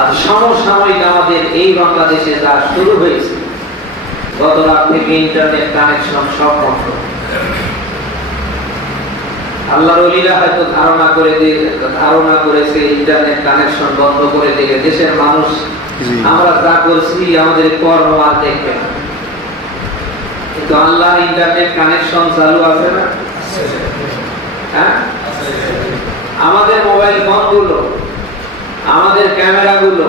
আর সমসাময়িক আমাদের এই বাংলাদেশে যা শুরু হয়েছে, গত রাত থেকে ইন্টারনেট কানেকশন সব বন্ধ। আল্লাহর ওলিরা হয়তো ধারণা করেছে ইন্টারনেট কানেকশন বন্ধ করে দিলে দেশের মানুষ আমরা যা করছি আমাদের কর্ম আর দেখবে না। কিন্তু আল্লাহ ইন্টারনেট কানেকশন চালু আছে না? হ্যাঁ, আমাদের মোবাইল ফোনগুলো, আমাদের ক্যামেরাগুলো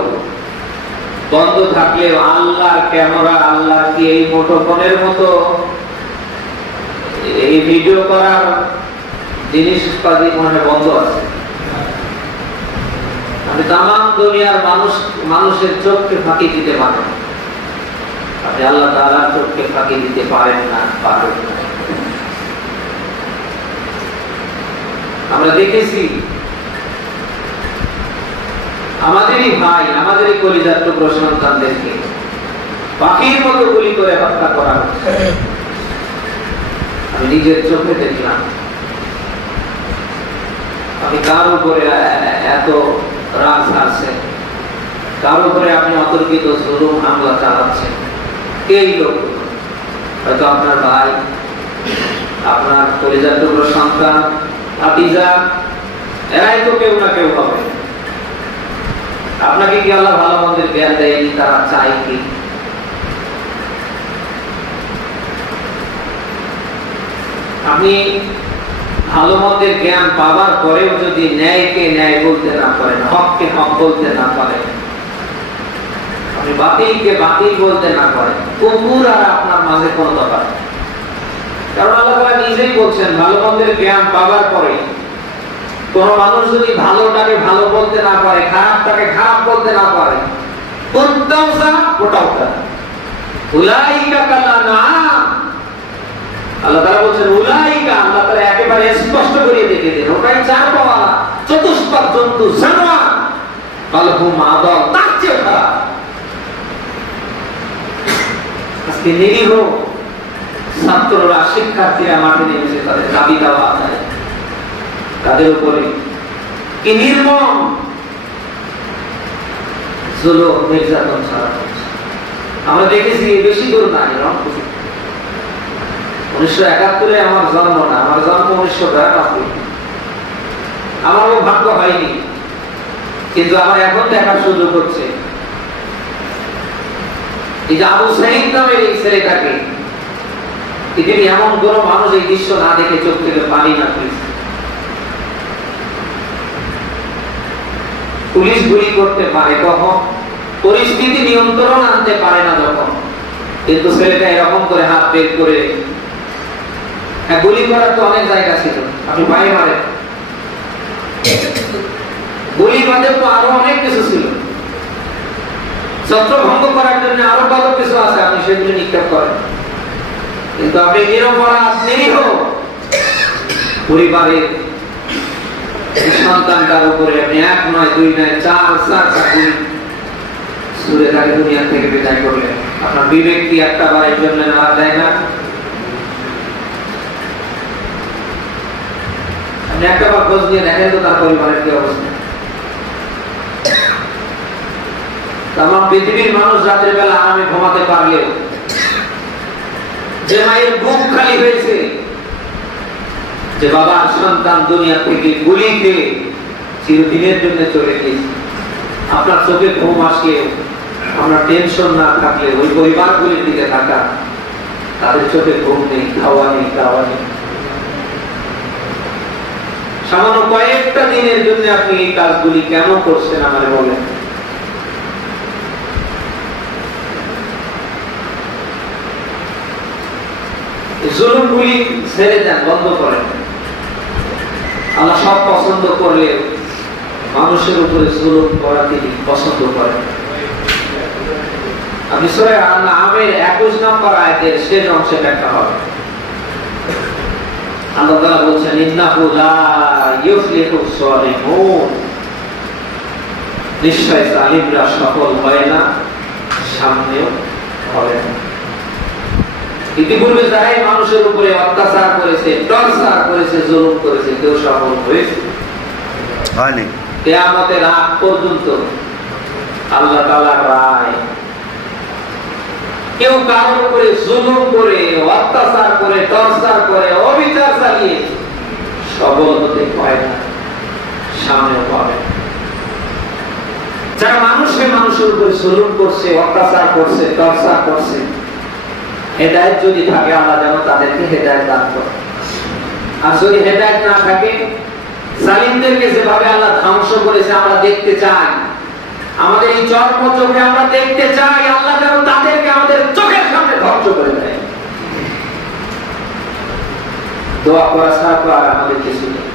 বন্ধ থাকলেও আল্লাহর ক্যামেরা, আল্লাহ কি এই মুঠোফোনের মতো এই ভিডিও করার জিনিসপাতি মনে বন্ধ আছে? আমি তামাম দুনিয়ার মানুষের চোখকে ফাঁকি দিতে পারেন, আপনি আল্লাহ তাআলার চোখকে ফাঁকি দিতে পারেন না, পারেন না। আমরা দেখেছি আমাদেরই ভাই, আমাদেরই কলিজার টুকরো সন্তানদেরকে পাখির মতো গুলি করে হত্যা করা হচ্ছে। আমি নিজের চোখে দেখলাম। আপনি কার উপরে এত রাগ ছাড়ছেন, কার উপরে আপনি অতর্কিত জুলুম হামলা চালাচ্ছেন? এই লোক হয়তো আপনার ভাই, আপনার কলিজার টুকরো সন্তান, ভাতিজা, এরাই তো কেউ না কেউ হবে। আপনাকে কি আল্লাহ ভালো মন্দের জ্ঞান দেয়নি? তারা চায় কি? আপনি ভালো মন্দের জ্ঞান পাবার পরেও যদি ন্যায়কে ন্যায় বলতে না পারেন, হককে হক বলতে না পারেন, আপনি বাতিলকে বাতিল বলতে না পারেন, কুকুর আর আপনার মাঝে কোনো তফাৎ। কারণ আল্লাহ তাআলা নিজেই বলছেন, ভালো মন্দের জ্ঞান পাবার পরে কোন মানুষ যদি ভালোটাকে ভালো বলতে না পারে, খারাপটাকে খারাপ বলতে না পারে, আল্লাহ তাআলা বলছেন উলাইকা, আল্লাহ তাআলা একেবারে স্পষ্ট করে দেখিয়ে দেন, ওটাই চার পাওয়া চতুষ্পদ জন্তু, জানোয়ার, বালহুম আদল, তার চেয়ে খারাপ। আজকে নিরীহ ছাত্ররা, শিক্ষার্থীরা মাঠে নেমেছে তাদের দাবি দাওয়া আদায়, তাদের উপরে কি নির্মম জুলুম নির্যাতন চালানো হচ্ছে। আমরা দেখেছি বেশি দূর নাই, রংপুর 1971 আমার জন্ম না, আমার জন্ম 1992। আমারও ভাগ্য হয়নি, কিন্তু আমার এখন দেখার সুযোগ হচ্ছে। এই যে আবু সাঈদ নামের এই ছেলেটাকে, পৃথিবী এমন কোন মানুষ এই দৃশ্য না দেখে চোখ থেকে পানি না ফেলছে। পুলিশ গুলি করতে পারে কখন, পরিস্থিতি নিয়ন্ত্রণ আনতে পারে না যখন, কিন্তু ছেলেটা এরকম করে হাত বের করে, হ্যাঁ গুলি করার তো অনেক জায়গা ছিল, আপনি পায়ে মারেন, গুলি বাদে তো আরো অনেক কিছু ছিল, ছত্রভঙ্গ করার জন্য আরো কত কিছু আছে, আপনি সেগুলি নিক্ষেপ করেন। কিন্তু আপনি নিরপরাধ নিরীহ পরিবারের সন্তানটার উপরে আপনি 1 নয় 2 নয় 4 গুলি ছুড়ে তাকে দুনিয়া থেকে বিদায় করলেন। আপনার বিবেক কি একটা বারের জন্য নাড়া দেয় না? আপনি একটা বার খোঁজ নিয়ে দেখেন তো তার পরিবারের কি অবস্থা। তামাম পৃথিবীর মানুষ রাতের বেলা আরামে ঘুমাতে পারলেও, যে মায়ের বুক খালি হয়েছে, যে বাবার সন্তান দুনিয়া থেকে গুলি খেয়ে চিরদিনের জন্য চলে গিয়েছে, আপনার চোখে ঘুম আসলেও, আপনার টেনশন না থাকলে ওই পরিবারগুলির দিকে থাকা, তাদের চোখে ঘুম নেই, খাওয়া নেই, দাওয়া নেই। সামান্য কয়েকটা দিনের জন্য আপনি এই কাজগুলি কেন করছেন আমারে বলেন? জুলুমগুলি ছেড়ে দেন, বন্ধ করেন। আল্লাহ সব পছন্দ করলে মানুষের উপরে জুলুম করা তিনি পছন্দ করেন। আমি সূরা আনআমের 21 নম্বর আয়াতের শেষ অংশে ব্যাখ্যা হবে। আল্লাহ তাআলা বলছেন ইন্নাহু লা ইউফলিহুস সালিহুন, নিশ্চয় জালিমরা সফল হয় না, সামনেও হবে না। ইতিপূর্বে যারাই মানুষের উপরে অত্যাচার করেছে, টর্চার করেছে, জুলুম করেছে, কেউ সফল হয়েছে? কিয়ামতের আগ পর্যন্ত আল্লাহ তাআলার রায়। কেউ কারোর উপরে জুলুম করে, অত্যাচার করে, টর্চার করে, অবিচার চালিয়ে সবল হতে পারে না, সামনেও পাবে। যারা মানুষের উপরে জুলুম করছে, অত্যাচার করছে, টর্চার করছে, হেদায়েত যদি থাকে আল্লাহ যেন তাদেরকে হেদায়েত দান করে। আর যদি হেদায়েত না থাকে, জালিমদেরকে যেভাবে আল্লাহ ধ্বংস করেছে আমরা দেখতে চাই, আমাদের এই চর্ম চোখে আমরা দেখতে চাই, আল্লাহ যেন তাদেরকে আমাদের চোখের সামনে ধ্বংস করে দেয়। দোয়া করা ছাড়া আর আমাদের কিছু নেই।